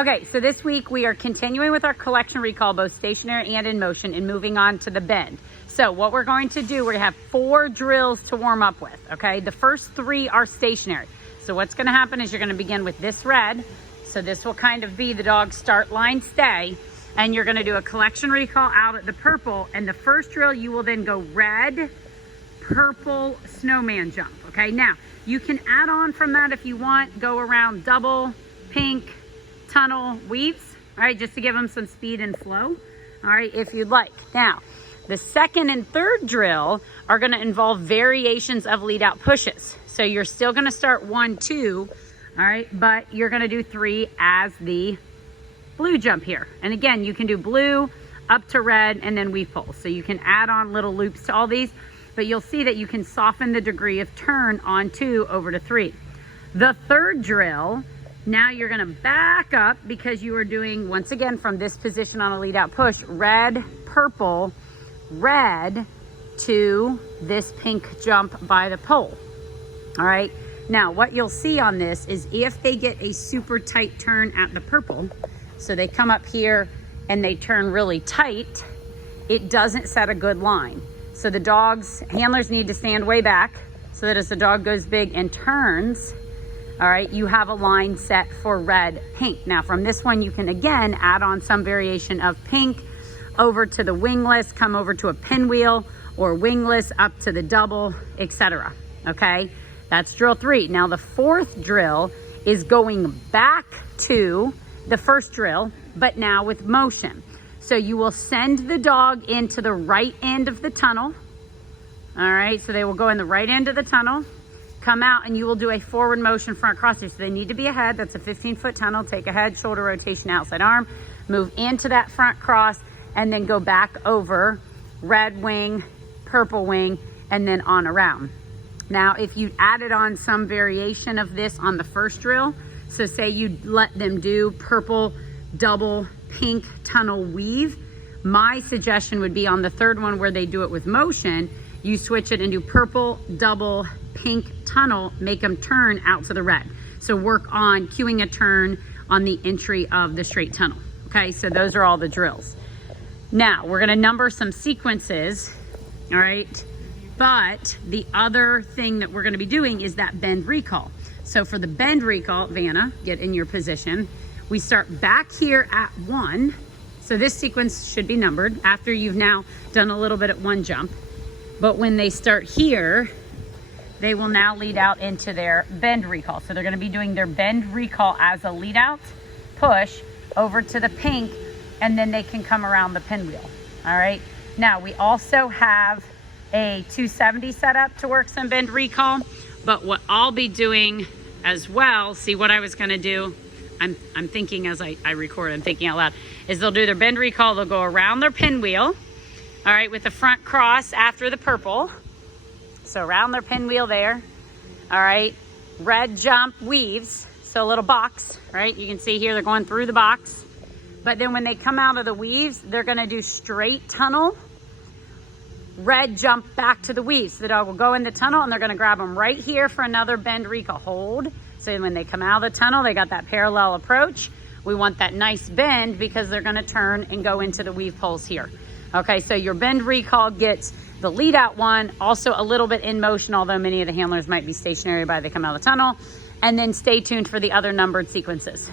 Okay, so this week we are continuing with our collection recall, both stationary and in motion, and moving on to the bend. So what we're going to do, we have 4 drills to warm up with, okay? The first 3 are stationary. So what's gonna happen is you're gonna begin with this red. So this will kind of be the dog start, line, stay. And you're gonna do a collection recall out at the purple. And the first drill, you will then go red, purple, snowman jump, okay? Now, you can add on from that if you want, go around double, pink, tunnel, weaves, all right, just to give them some speed and flow, all right, if you'd like. Now, the second and third drill are gonna involve variations of lead out pushes. So you're still gonna start 1, 2, all right, but you're gonna do 3 as the blue jump here. And again, you can do blue up to red and then weave pulls. So you can add on little loops to all these, but you'll see that you can soften the degree of turn on 2 over to 3. The third drill, now you're gonna back up because you are doing, once again, from this position on a lead out push, red, purple, red to this pink jump by the pole. All right, now what you'll see on this is if they get a super tight turn at the purple, so they come up here and they turn really tight, it doesn't set a good line. So the handlers need to stand way back so that as the dog goes big and turns, all right, you have a line set for red, pink. Now from this one, you can again add on some variation of pink over to the wingless, come over to a pinwheel, or wingless up to the double, etc. Okay, that's drill 3. Now the fourth drill is going back to the first drill, but now with motion. So you will send the dog into the right end of the tunnel. All right, so they will go in the right end of the tunnel, come out, and you will do a forward motion front crosser. So they need to be ahead. That's a 15-foot tunnel. Take a head, shoulder rotation, outside arm, move into that front cross, and then go back over red wing, purple wing, and then on around. Now, if you added on some variation of this on the first drill, so say you let them do purple, double, pink, tunnel, weave, my suggestion would be on the third one where they do it with motion, you switch it and do purple, double, pink, tunnel, make them turn out to the red. So work on cueing a turn on the entry of the straight tunnel. Okay, so those are all the drills. Now we're gonna number some sequences, all right? But the other thing that we're gonna be doing is that bend recall. So for the bend recall, Vanna, get in your position. We start back here at 1. So this sequence should be numbered after you've now done a little bit at 1 jump. But when they start here, they will now lead out into their bend recall. So they're gonna be doing their bend recall as a lead out, push over to the pink, and then they can come around the pinwheel, all right? Now we also have a 270 setup to work some bend recall, but what I'll be doing as well, see what I was gonna do, I'm thinking as I record, I'm thinking out loud, is they'll do their bend recall, they'll go around their pinwheel, all right, with the front cross after the purple. So around their pinwheel there, all right, red jump weaves, so a little box, right? You can see here they're going through the box. But then when they come out of the weaves, they're gonna do straight tunnel, red jump back to the weaves. So the dog will go in the tunnel and they're gonna grab them right here for another bend recall, hold. So when they come out of the tunnel, they got that parallel approach. We want that nice bend because they're gonna turn and go into the weave poles here. Okay, so your bend recall gets the lead out one, also a little bit in motion, although many of the handlers might be stationary by the time they come out of the tunnel. And then stay tuned for the other numbered sequences.